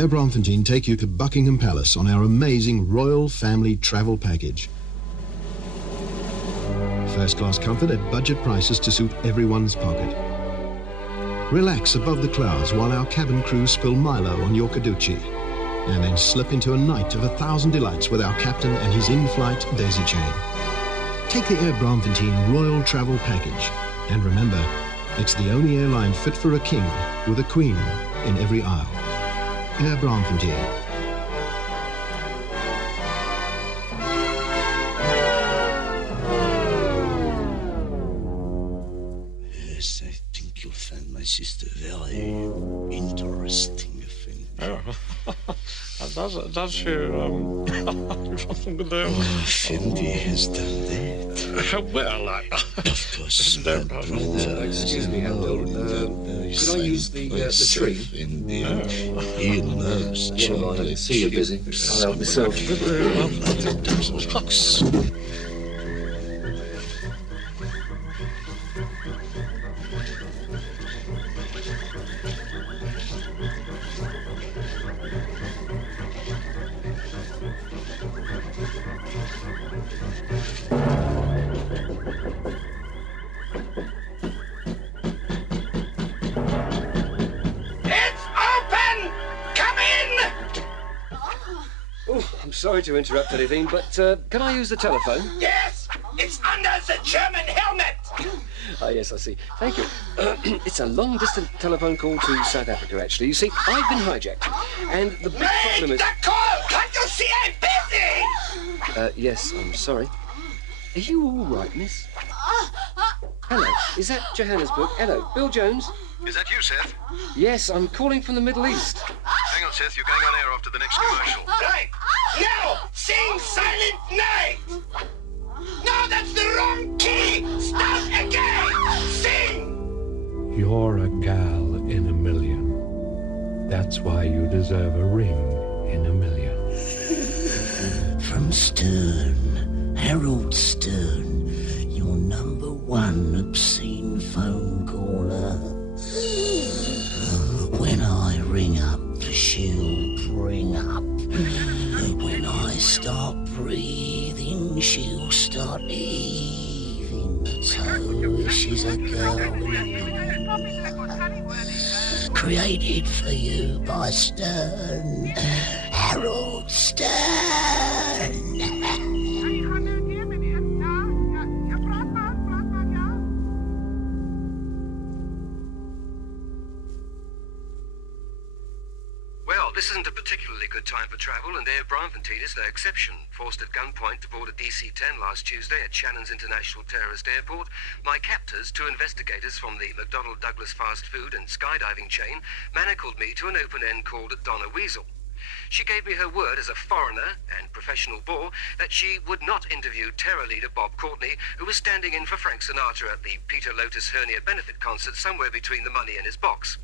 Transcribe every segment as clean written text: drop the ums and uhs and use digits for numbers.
Air Braamfontein take you to Buckingham Palace on our amazing Royal Family Travel Package. First-class comfort at budget prices to suit everyone's pocket. Relax above the clouds while our cabin crew spill Milo on your Caducci. And then slip into a night of 1,000 delights with our captain and his in-flight daisy chain. Take the Air Braamfontein Royal Travel Package. And remember, it's the only airline fit for a king with a queen in every aisle. Air Braamfontein. Yes, I think you'll find my sister very interesting. Does she, Fendi has done that. Well, Of course, my brother. Excuse me, Handel. Could I use the tree? He loves chocolate. I see you're busy. I'll help myself. Sorry to interrupt anything, but can I use the telephone? Yes! It's under the German helmet! Ah, yes, I see. Thank you. It's a long-distance telephone call to South Africa, actually. You see, I've been hijacked, and the big problem is... Make the call! Can't you see I'm busy? Yes, I'm sorry. Are you all right, miss? Hello, is that Johannesburg? Hello, Bill Jones? Is that you, Seth? Yes, I'm calling from the Middle East. Hang on, Seth, you're going on air after the next commercial. Right! Now! Sing Silent Night! No, that's the wrong key! Start again! Sing! You're a gal in a million. That's why you deserve a ring in a million. From Stern, Harold Stern, your #1 obscene phone caller. When I ring up, she'll bring up. When I start breathing, she'll start heaving. So she's a girl created for you by Stern, Harold Stern. Well, this isn't a particularly good time for travel, and Air Braamfontein is no exception. Forced at gunpoint to board a DC-10 last Tuesday at Shannon's International Terrorist Airport, my captors, 2 investigators from the McDonnell Douglas fast food and skydiving chain, manacled me to an open end called Donna Weasel. She gave me her word as a foreigner and professional bore that she would not interview terror leader Bob Courtney, who was standing in for Frank Sinatra at the Peter Lotus hernia benefit concert somewhere between the money and his box.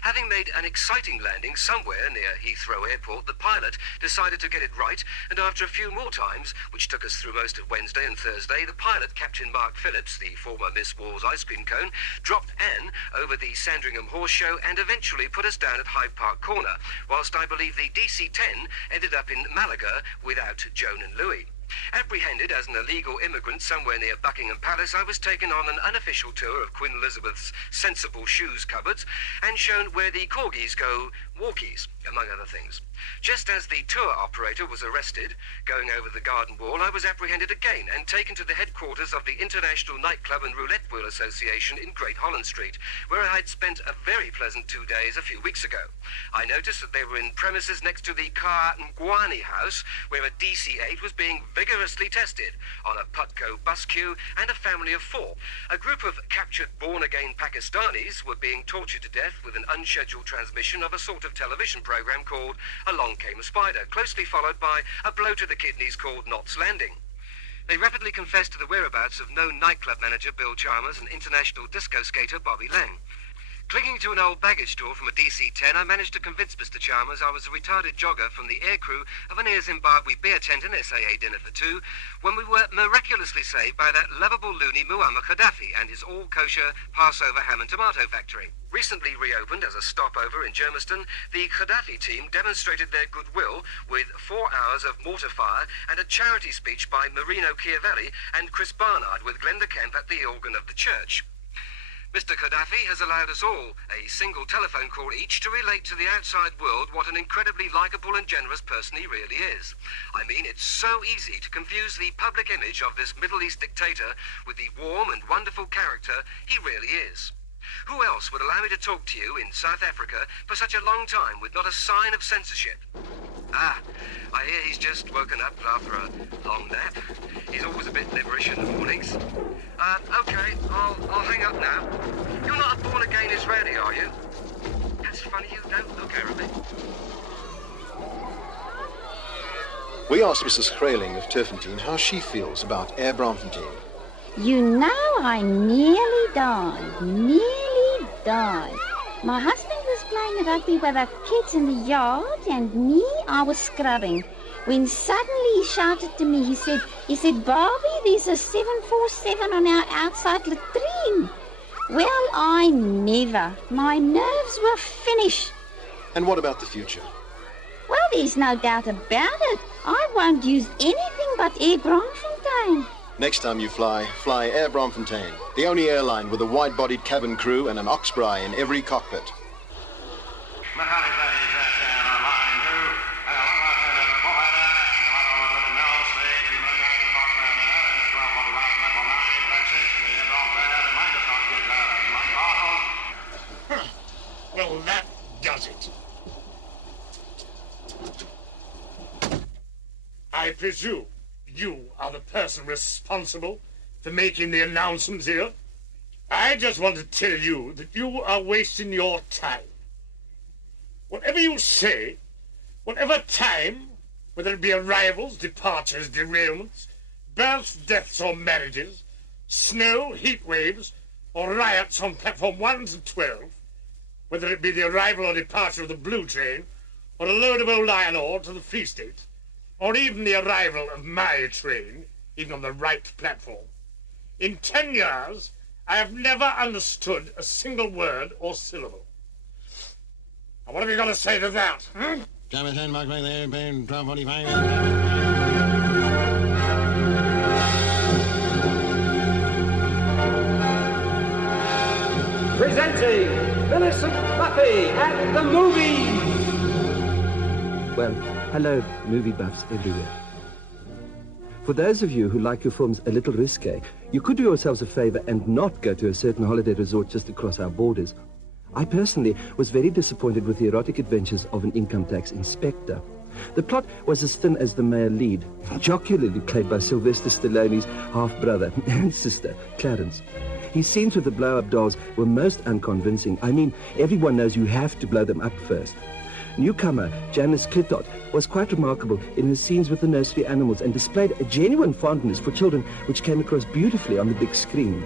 Having made an exciting landing somewhere near Heathrow Airport, the pilot decided to get it right, and after a few more times, which took us through most of Wednesday and Thursday, the pilot, Captain Mark Phillips, the former Miss Wall's ice cream cone, dropped Anne over the Sandringham Horse Show and eventually put us down at Hyde Park Corner, whilst I believe the DC-10 ended up in Malaga without Joan and Louis. Apprehended as an illegal immigrant somewhere near Buckingham Palace, I was taken on an unofficial tour of Queen Elizabeth's sensible shoes cupboards and shown where the corgis go walkies, among other things. Just as the tour operator was arrested, going over the garden wall, I was apprehended again and taken to the headquarters of the International Nightclub and Roulette Wheel Association in Great Holland Street, where I had spent a very pleasant 2 days a few weeks ago. I noticed that they were in premises next to the Ka Ngwani house, where a DC-8 was being vigorously tested on a Putco bus queue and a family of 4. A group of captured born-again Pakistanis were being tortured to death with an unscheduled transmission of a sort of television program called Along Came a Spider, closely followed by a blow to the kidneys called Knots Landing. They rapidly confessed to the whereabouts of known nightclub manager Bill Chalmers and international disco skater Bobby Lang. Clinging to an old baggage door from a DC-10, I managed to convince Mr. Chalmers I was a retarded jogger from the aircrew of an Air Zimbabwe beer tent and SAA dinner for two, when we were miraculously saved by that lovable loony Muammar Gaddafi and his all-kosher Passover ham and tomato factory. Recently reopened as a stopover in Germiston, the Gaddafi team demonstrated their goodwill with 4 hours of mortar fire and a charity speech by Marino Chiavelli and Chris Barnard with Glenda Kemp at the organ of the church. Mr. Gaddafi has allowed us all a single telephone call each to relate to the outside world what an incredibly likeable and generous person he really is. I mean, it's so easy to confuse the public image of this Middle East dictator with the warm and wonderful character he really is. Who else would allow me to talk to you in South Africa for such a long time with not a sign of censorship? Ah, I hear he's just woken up after a long nap. He's always a bit liverish in the mornings. Okay, I'll hang up now. You're not a born-again Israeli, are you? That's funny, you don't look Arabic. We asked Mrs. Kraling of Turfentine how she feels about Air Braamfontein. You know, I nearly died. Nearly died. My husband was playing rugby with the kids in the yard, and me, I was scrubbing. When suddenly he shouted to me, he said, Barbie, there's a 747 on our outside latrine. Well, I never. My nerves were finished. And what about the future? Well, there's no doubt about it. I won't use anything but Air Braamfontein. Next time you fly Air Braamfontein, the only airline with a wide-bodied cabin crew and an oxbrae in every cockpit. Well, that does it. I presume you are the person responsible for making the announcements here. I just want to tell you that you are wasting your time. Whatever you say, whatever time, whether it be arrivals, departures, derailments, births, deaths, or marriages, snow, heat waves, or riots on platform 1 to 12, whether it be the arrival or departure of the blue train, or a load of old iron ore to the Free State, or even the arrival of my train, even on the right platform. In 10 years, I have never understood a single word or syllable. Now, what have you got to say to that, huh? Jonathan Harries. Presenting Millicent Buffy at the movies! Well, hello, movie buffs everywhere. For those of you who like your films a little risque, you could do yourselves a favor and not go to a certain holiday resort just across our borders. I personally was very disappointed with the erotic adventures of an income tax inspector. The plot was as thin as the male lead, jocularly played by Sylvester Stallone's half-brother and sister, Clarence. His scenes with the blow-up dolls were most unconvincing. I mean, everyone knows you have to blow them up first. Newcomer Janice Clittot was quite remarkable in her scenes with the nursery animals and displayed a genuine fondness for children which came across beautifully on the big screen.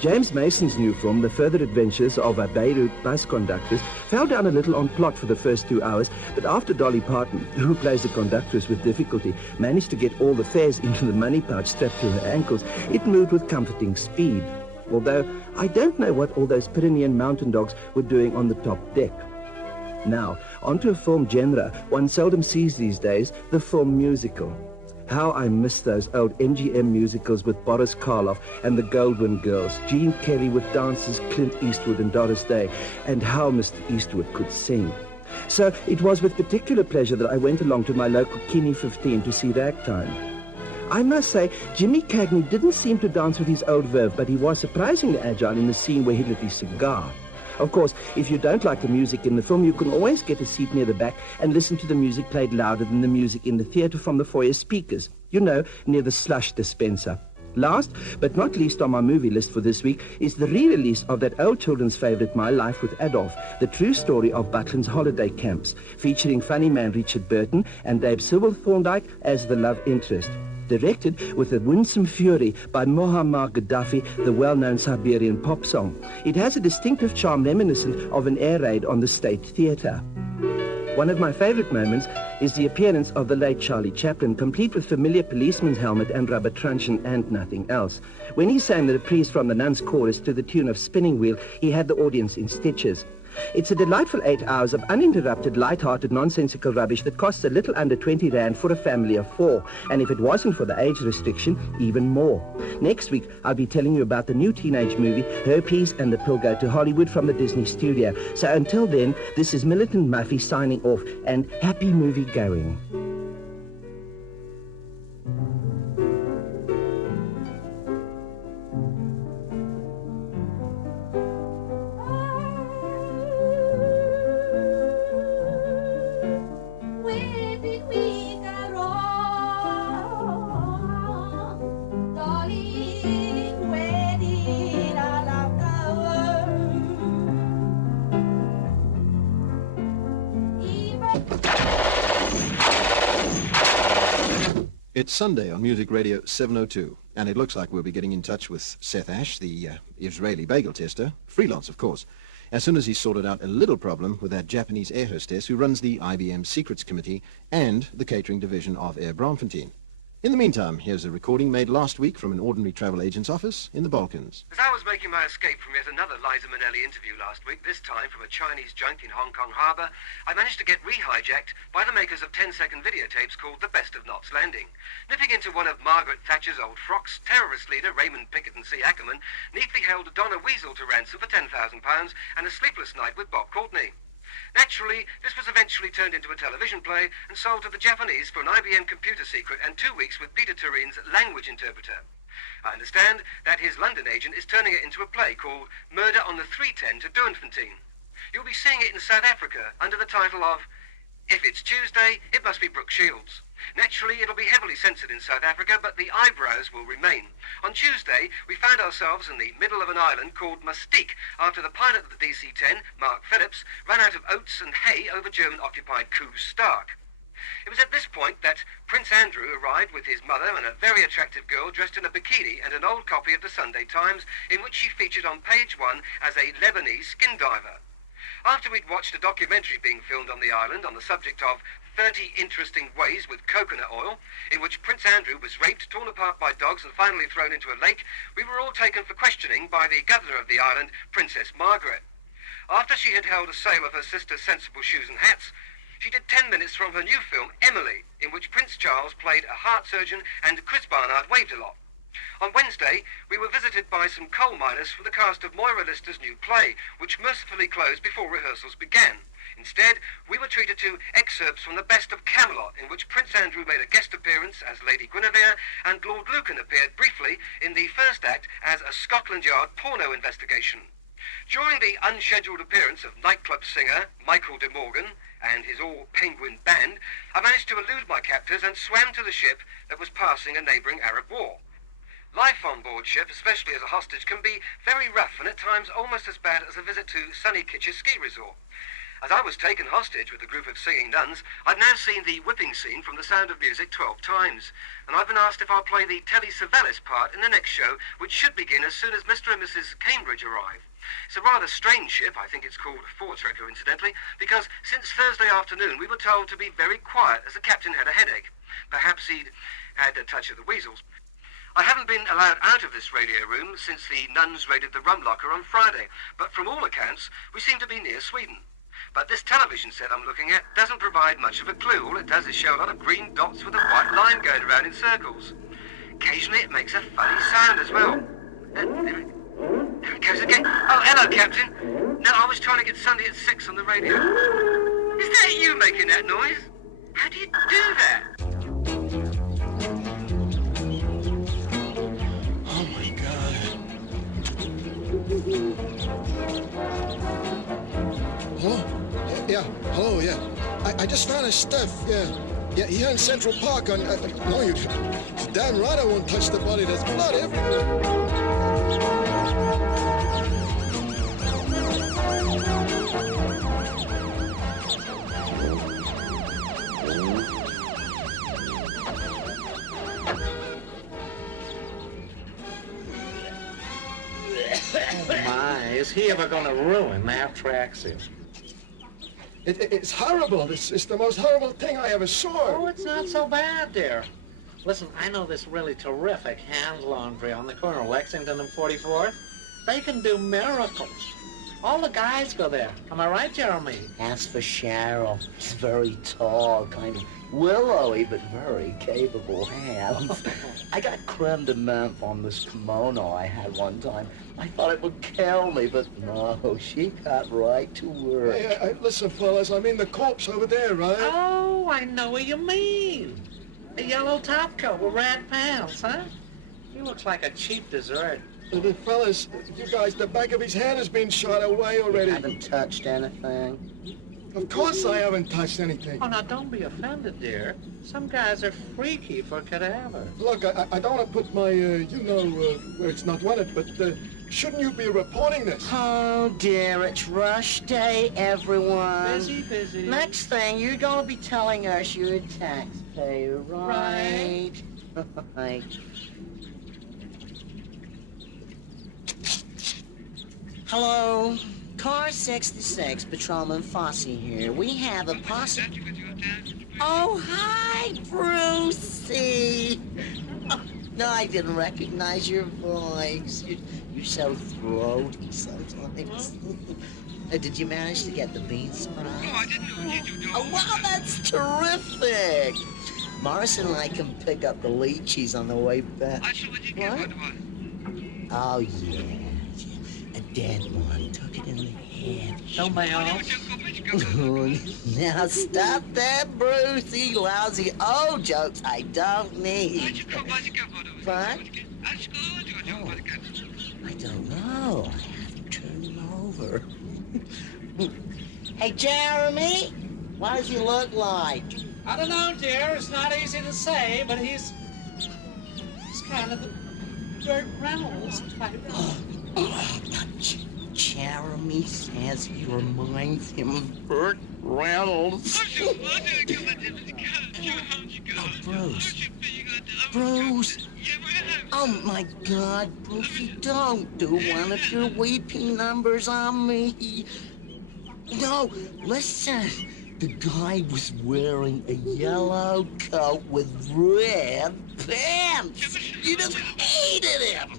James Mason's new film, The Further Adventures of Beirut Bus Conductors, fell down a little on plot for the first 2 hours, but after Dolly Parton, who plays the conductress with difficulty, managed to get all the fares into the money pouch strapped to her ankles, it moved with comforting speed. Although I don't know what all those Pyrenean mountain dogs were doing on the top deck. Now, onto a film genre one seldom sees these days, the film musical. How I miss those old MGM musicals with Boris Karloff and the Goldwyn Girls, Gene Kelly with dancers Clint Eastwood and Doris Day, and how Mr. Eastwood could sing. So it was with particular pleasure that I went along to my local Kini 15 to see Ragtime. I must say, Jimmy Cagney didn't seem to dance with his old verve, but he was surprisingly agile in the scene where he lit his cigar. Of course, if you don't like the music in the film, you can always get a seat near the back and listen to the music played louder than the music in the theatre from the foyer speakers. You know, near the slush dispenser. Last, but not least on my movie list for this week, is the re-release of that old children's favourite, My Life with Adolf, the true story of Butlins holiday camps, featuring funny man Richard Burton and Dave Sybil Thorndike as the love interest. directed with a winsome fury by Muammar Gaddafi, the well-known Siberian pop song. It has a distinctive charm reminiscent of an air raid on the State Theatre. One of my favorite moments is the appearance of the late Charlie Chaplin, complete with familiar policeman's helmet and rubber truncheon and nothing else. When he sang the reprise from the Nuns' Chorus to the tune of Spinning Wheel, he had the audience in stitches. It's a delightful 8 hours of uninterrupted, light-hearted, nonsensical rubbish that costs a little under 20 Rand for a family of 4, and if it wasn't for the age restriction, even more. Next week, I'll be telling you about the new teenage movie, Herpes and the Pill Go to Hollywood from the Disney studio. So until then, this is Militant Muffy signing off, and happy movie going. It's Sunday on Musicradio 702, and it looks like we'll be getting in touch with Seth Asch, the Israeli bagel tester, freelance of course, as soon as he's sorted out a little problem with that Japanese air hostess who runs the I.B.M. Secrets Committee and the catering division of Air Braamfontein. In the meantime, here's a recording made last week from an ordinary travel agent's office in the Balkans. As I was making my escape from yet another Liza Minnelli interview last week, this time from a Chinese junk in Hong Kong harbour, I managed to get re-hijacked by the makers of 10-second videotapes called The Best of Knots Landing. Nipping into one of Margaret Thatcher's old frocks, terrorist leader Raymond Pickett and C. Ackerman neatly held Donna Weasel to ransom for £10,000 and a sleepless night with Bob Courtney. Naturally, this was eventually turned into a television play and sold to the Japanese for an I.B.M. computer secret and 2 weeks with Peter Turin's language interpreter. I understand that his London agent is turning it into a play called Murder on the 310 to Doornfontein. You'll be seeing it in South Africa under the title of If It's Tuesday, It Must Be Brooke Shields. Naturally, it'll be heavily censored in South Africa, but the eyebrows will remain. On Tuesday, we found ourselves in the middle of an island called Mustique after the pilot of the DC-10, Mark Phillips, ran out of oats and hay over German-occupied Coos Stark. It was at this point that Prince Andrew arrived with his mother and a very attractive girl dressed in a bikini and an old copy of the Sunday Times, in which she featured on page 1 as a Lebanese skin diver. After we'd watched a documentary being filmed on the island on the subject of 30 interesting ways with coconut oil, in which Prince Andrew was raped, torn apart by dogs and finally thrown into a lake, we were all taken for questioning by the governor of the island, Princess Margaret. After she had held a sale of her sister's sensible shoes and hats, she did 10 minutes from her new film, Emily, in which Prince Charles played a heart surgeon and Chris Barnard waved a lot. On Wednesday, we were visited by some coal miners from the cast of Moira Lister's new play, which mercifully closed before rehearsals began. Instead, we were treated to excerpts from The Best of Camelot, in which Prince Andrew made a guest appearance as Lady Guinevere, and Lord Lucan appeared briefly in the first act as a Scotland Yard porno investigation. During the unscheduled appearance of nightclub singer Michael de Morgan and his all-penguin band, I managed to elude my captors and swam to the ship that was passing a neighbouring Arab war. Life on board ship, especially as a hostage, can be very rough and at times almost as bad as a visit to sunny Kitcher ski resort. As I was taken hostage with a group of singing nuns, I've now seen the whipping scene from The Sound of Music 12 times, and I've been asked if I'll play the Telly Savalas part in the next show, which should begin as soon as Mr. and Mrs. Cambridge arrive. It's a rather strange ship, I think it's called Fortrekker incidentally, because since Thursday afternoon we were told to be very quiet as the captain had a headache. Perhaps he'd had a touch of the weasels. I haven't been allowed out of this radio room since the nuns raided the rum locker on Friday, but from all accounts we seem to be near Sweden. But this television set I'm looking at doesn't provide much of a clue. All it does is show a lot of green dots with a white line going around in circles. Occasionally it makes a funny sound as well. There it goes again. Oh, hello, Captain. No, I was trying to get Sunday at 6 on the radio. Is that you making that noise? How do you do that? Oh, my God. Hello? Yeah. Hello, yeah. I just found his stuff, yeah. Yeah, here in Central Park on... no, you're damn right I won't touch the body. There's blood everywhere. is he ever going to ruin that tracksuit? It's horrible. It's the most horrible thing I ever saw. Oh, it's not so bad, dear. Listen, I know this really terrific hand laundry on the corner of Lexington and 44th. They can do miracles. All the guys go there. Am I right, Jeremy? As for Cheryl, she's very tall, kind of willowy, but very capable hands. I got creme de menthe on this kimono I had one time. I thought it would kill me, but no, she got right to work. Hey, listen, fellas, I mean the corpse over there, right? Oh, I know what you mean. A yellow top coat with red pants, huh? He looks like a cheap dessert. Fellas, you guys, the back of his head has been shot away already. You haven't touched anything? Of course I haven't touched anything. Oh, now don't be offended, dear. Some guys are freaky for cadaver. Look, I don't want to put my, where it's not wanted, but shouldn't you be reporting this? Oh, dear, it's rush day, everyone. Busy. Next thing, you're going to be telling us you're a taxpayer, right? Right. Hello, car 66, Patrolman Fossey here. We have a Oh, hi, Brucey. Oh, no, I didn't recognize your voice. You're so throaty sometimes. Did you manage to get the bean sprout? Oh, I didn't know you do. Oh, wow, that's terrific. Morrison and I can pick up the lychees on the way back. What? Oh, yeah. A dead one took it in the head. Don't they all? Now stop that, Brucey. Lousy old jokes I don't need. What? Oh, I don't know. I have to turn him over. Hey, Jeremy, what does he look like? I don't know, dear. It's not easy to say, but he's kind of the Burt Reynolds type. Jeremy says he reminds him of Burt Reynolds. Bruce. Oh, my God, Brucey, don't do one of your weeping numbers on me. No, listen. The guy was wearing a yellow coat with red pants. You just hated him.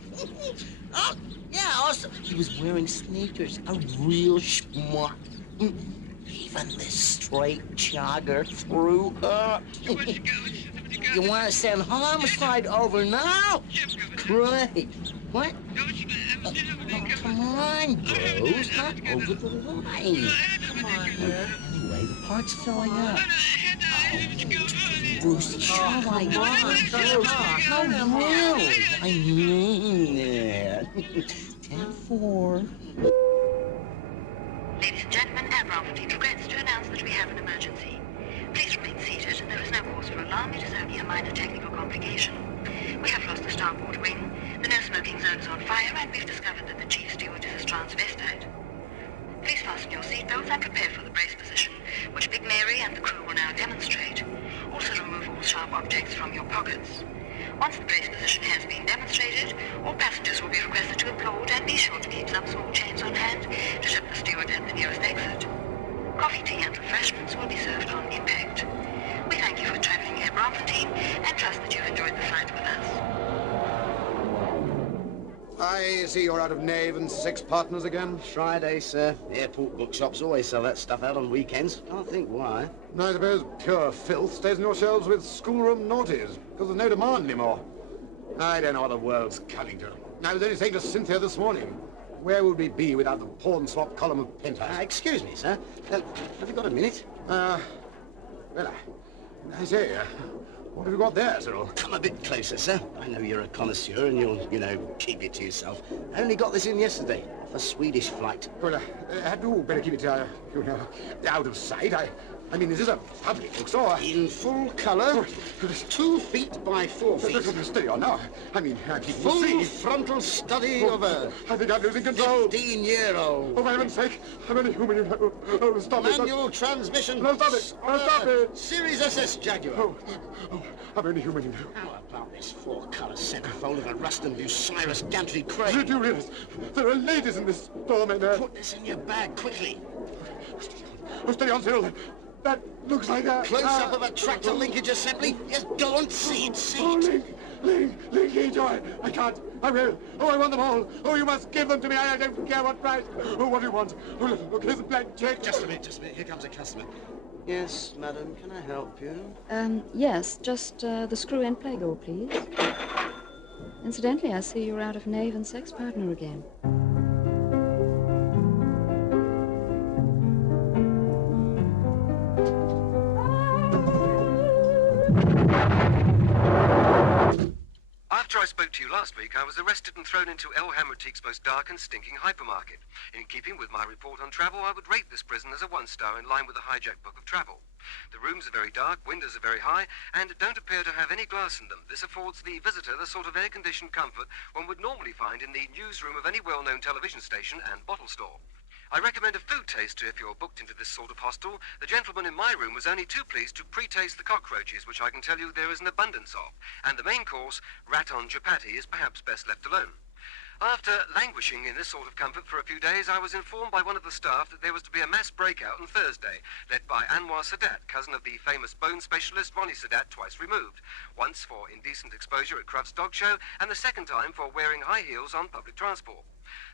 Oh, yeah, also, he was wearing sneakers, a real schmuck. Even this straight jogger threw up. You want to send homicide over now? Great. What? Oh, come on, Bruce, not over the line. Come on, dear. Anyway, the part's filling up. Oh, Bruce, sure why not? No, really, I mean it. 10-4. Ladies and gentlemen, Braamfontein regrets to announce that we have an emergency. Please remain seated, and there is no cause for alarm. It is only a minor technical complication. We have lost the starboard wing, the no-smoking zone is on fire, and we've discovered that the chief steward is a transvestite. Please fasten your seatbelts and prepare for the brace position, which Big Mary and the crew will now demonstrate. Also remove all sharp objects from your pockets. Once the brace position has been demonstrated, all passengers will be requested to applaud and be sure to keep some small change on hand to tip the steward at the nearest exit. Coffee, tea and refreshments will be served on impact. We thank you for travelling Air Braamfontein and trust that you've enjoyed the flight with us. I see you're out of Knave and 6 partners again. Friday, sir. Airport bookshops always sell that stuff out on weekends. Can't think why. I suppose pure filth stays on your shelves with schoolroom naughties, because there's no demand anymore. I don't know what the world's coming to. I was only saying to Cynthia this morning, where would we be without the pawn swap column of Penthouse? Excuse me, sir. Have you got a minute? Well, I say, what have you got there, Cyril? Come a bit closer, sir. I know you're a connoisseur and you'll, keep it to yourself. I only got this in yesterday, off a Swedish flight. Well, had you better keep it, out of sight. I mean, is this a public bookstore? In full colour, 2 feet by 4 feet. Steady on now. I mean, people Full see. frontal study of a I think I'm losing control. 15-year-old. Oh, for heaven's sake, I'm only human, you know. Oh, stop it. Manual transmission. No, stop it. No, stop it. Series SS Jaguar. Oh, I'm only human, you know. How about this 4-colour centerfold of a Ruston Bucyrus Gantry crane? Do you realize there are ladies in this store, man? Put this in your bag quickly. Oh, steady on, Cyril. That looks like a... Close-up of a tractor linkage assembly. Yes, go on, see it, see it. Link each eye. I can't. I will. Oh, I want them all. Oh, you must give them to me. I don't care what price. Oh, what do you want? Oh, look, here's a blank check. Just a minute. Here comes a customer. Yes, madam, can I help you? Yes, just the screw-in play door, please. Incidentally, I see you're out of knave and sex partner again. After I spoke to you last week, I was arrested and thrown into El Hamratique's most dark and stinking hypermarket. In keeping with my report on travel, I would rate this prison as a 1-star in line with the hijacked book of travel. The rooms are very dark, windows are very high, and don't appear to have any glass in them. This affords the visitor the sort of air-conditioned comfort one would normally find in the newsroom of any well-known television station and bottle store. I recommend a food taster if you're booked into this sort of hostel. The gentleman in my room was only too pleased to pre-taste the cockroaches, which I can tell you there is an abundance of. And the main course, raton chapati, is perhaps best left alone. After languishing in this sort of comfort for a few days, I was informed by one of the staff that there was to be a mass breakout on Thursday, led by Anwar Sadat, cousin of the famous bone specialist Ronnie Sadat, twice removed. Once for indecent exposure at Crufts Dog Show, and the second time for wearing high heels on public transport.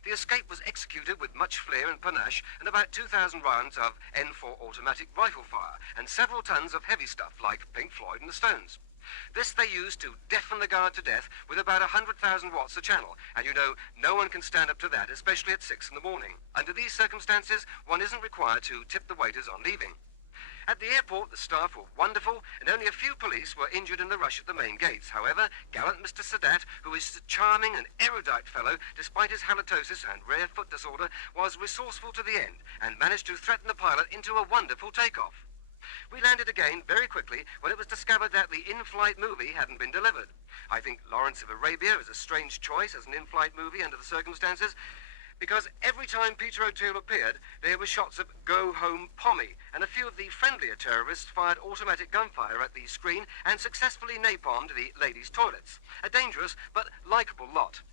The escape was executed with much flair and panache, and about 2,000 rounds of N4 automatic rifle fire, and several tons of heavy stuff like Pink Floyd and the Stones. This they used to deafen the guard to death with about 100,000 watts a channel, and you know, no one can stand up to that, especially at 6 in the morning. Under these circumstances, one isn't required to tip the waiters on leaving. At the airport, the staff were wonderful, and only a few police were injured in the rush at the main gates. However, gallant Mr. Sadat, who is a charming and erudite fellow, despite his halitosis and rare foot disorder, was resourceful to the end, and managed to threaten the pilot into a wonderful takeoff. We landed again very quickly when it was discovered that the in-flight movie hadn't been delivered. I think Lawrence of Arabia is a strange choice as an in-flight movie under the circumstances, because every time Peter O'Toole appeared, there were shots of Go Home Pommy, and a few of the friendlier terrorists fired automatic gunfire at the screen and successfully napalmed the ladies' toilets. A dangerous but likeable lot.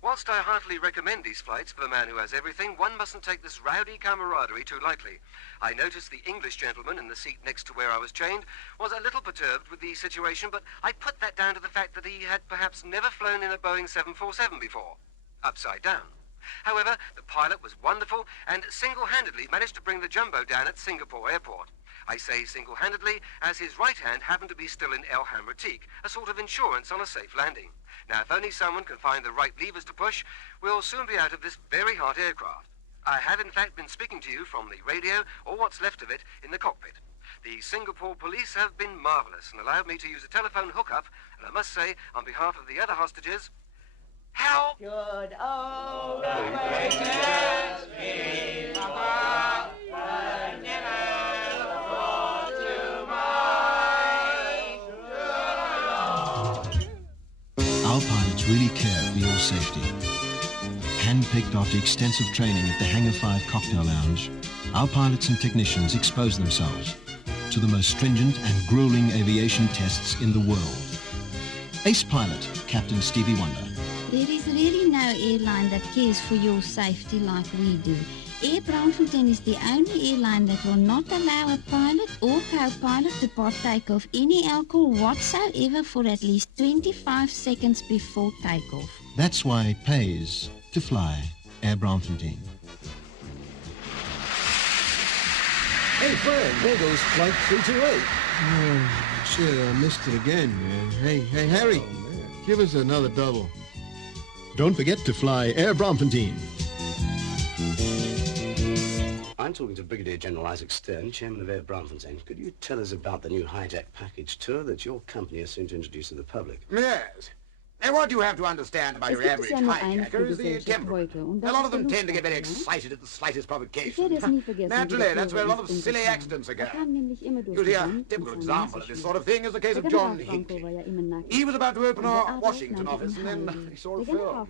Whilst I heartily recommend these flights for the man who has everything, one mustn't take this rowdy camaraderie too lightly. I noticed the English gentleman in the seat next to where I was chained was a little perturbed with the situation, but I put that down to the fact that he had perhaps never flown in a Boeing 747 before. Upside down. However, the pilot was wonderful and single-handedly managed to bring the jumbo down at Singapore Airport. I say single-handedly, as his right hand happened to be still in El Hamratique, a sort of insurance on a safe landing. Now, if only someone can find the right levers to push, we'll soon be out of this very hot aircraft. I have, in fact, been speaking to you from the radio, or what's left of it, in the cockpit. The Singapore police have been marvellous and allowed me to use a telephone hookup, and I must say, on behalf of the other hostages, help! Good old acquaintance be above, but never brought to mind. Our pilots really care for your safety. Hand-picked after extensive training at the Hangar 5 Cocktail Lounge, our pilots and technicians expose themselves to the most stringent and grueling aviation tests in the world. Ace pilot, Captain Stevie Wonder. There is really no airline that cares for your safety like we do. Air Braamfontein is the only airline that will not allow a pilot or co-pilot to partake of any alcohol whatsoever for at least 25 seconds before takeoff. That's why it pays to fly Air Braamfontein. Hey, Fred, there goes Flight 328. Oh, shit, I missed it again, man. Hey, Harry, give us another double. Don't forget to fly Air Braamfontein. I'm talking to Brigadier General Isaac Stern, Chairman of Air Braamfontein. Could you tell us about the new hijack package tour that your company is soon to introduce to the public? Yes. And what you have to understand about your average hijacker is the temperament. A lot of them tend to get very excited at the slightest provocation. Naturally, that's where a lot of silly accidents occur. You see, a typical example of this sort of thing is the case of John Hinckley. He was about to open our Washington office, and then he saw a film.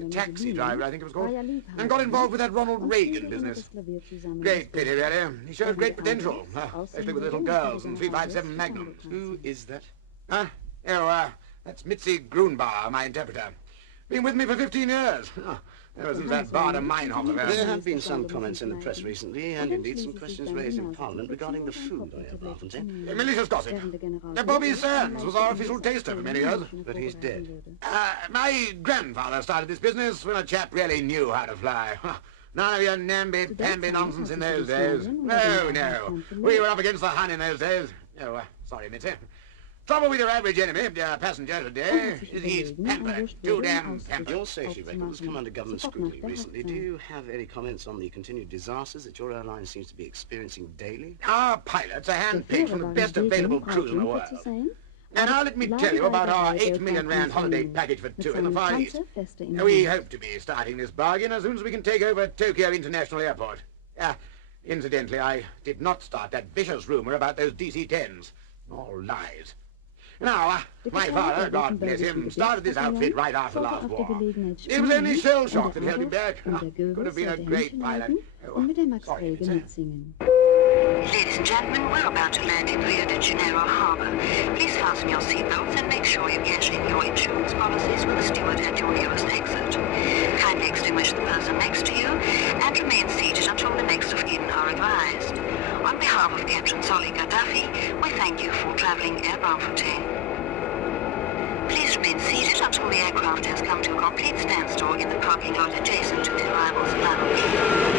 The Taxi Driver, I think it was called, and got involved with that Ronald Reagan business. Great pity, really. He showed great potential, especially with little girls and 357 Magnums. Who is that? That's Mitzi Grunbauer, my interpreter. Been with me for 15 years. Ever since that Barnardo Meinhof affair. There have been some comments in the press recently, and indeed some questions raised in Parliament regarding the food on your Braamfontein. Malicious gossip. Bobby Sands was our official taster for many years. But he's dead. My grandfather started this business when a chap really knew how to fly. None of your namby-pamby nonsense in those days. No. We were up against the Hun in those days. Oh, sorry, Mitzi. Trouble with your average enemy, passenger today, is he's pampered. Too damn pampered. Your safety record has come under government scrutiny recently. Do you have any comments on the continued disasters that your airline seems to be experiencing daily? Our pilots are handpicked from the best available crews in the world. And now let me tell you about our R8 million holiday package for two in the Far East. We hope to be starting this bargain as soon as we can take over Tokyo International Airport. Incidentally, I did not start that vicious rumor about those DC-10s. All lies. Now, my father, God bless him, started this outfit right after the last war. It was only shell shock that held him back. Could have been a great pilot. Sorry, Ladies and gentlemen, we're about to land in Rio de Janeiro Harbor. Please fasten your seatbelts and make sure you cash in your insurance policies with the steward at your nearest exit. Kindly extinguish the person next to you and remain seated until the next of kin are advised. On behalf of Captain Solly Gaddafi, we thank you for traveling Air Braamfontein. Please remain seated until the aircraft has come to a complete standstill in the parking lot adjacent to the arrivals lounge.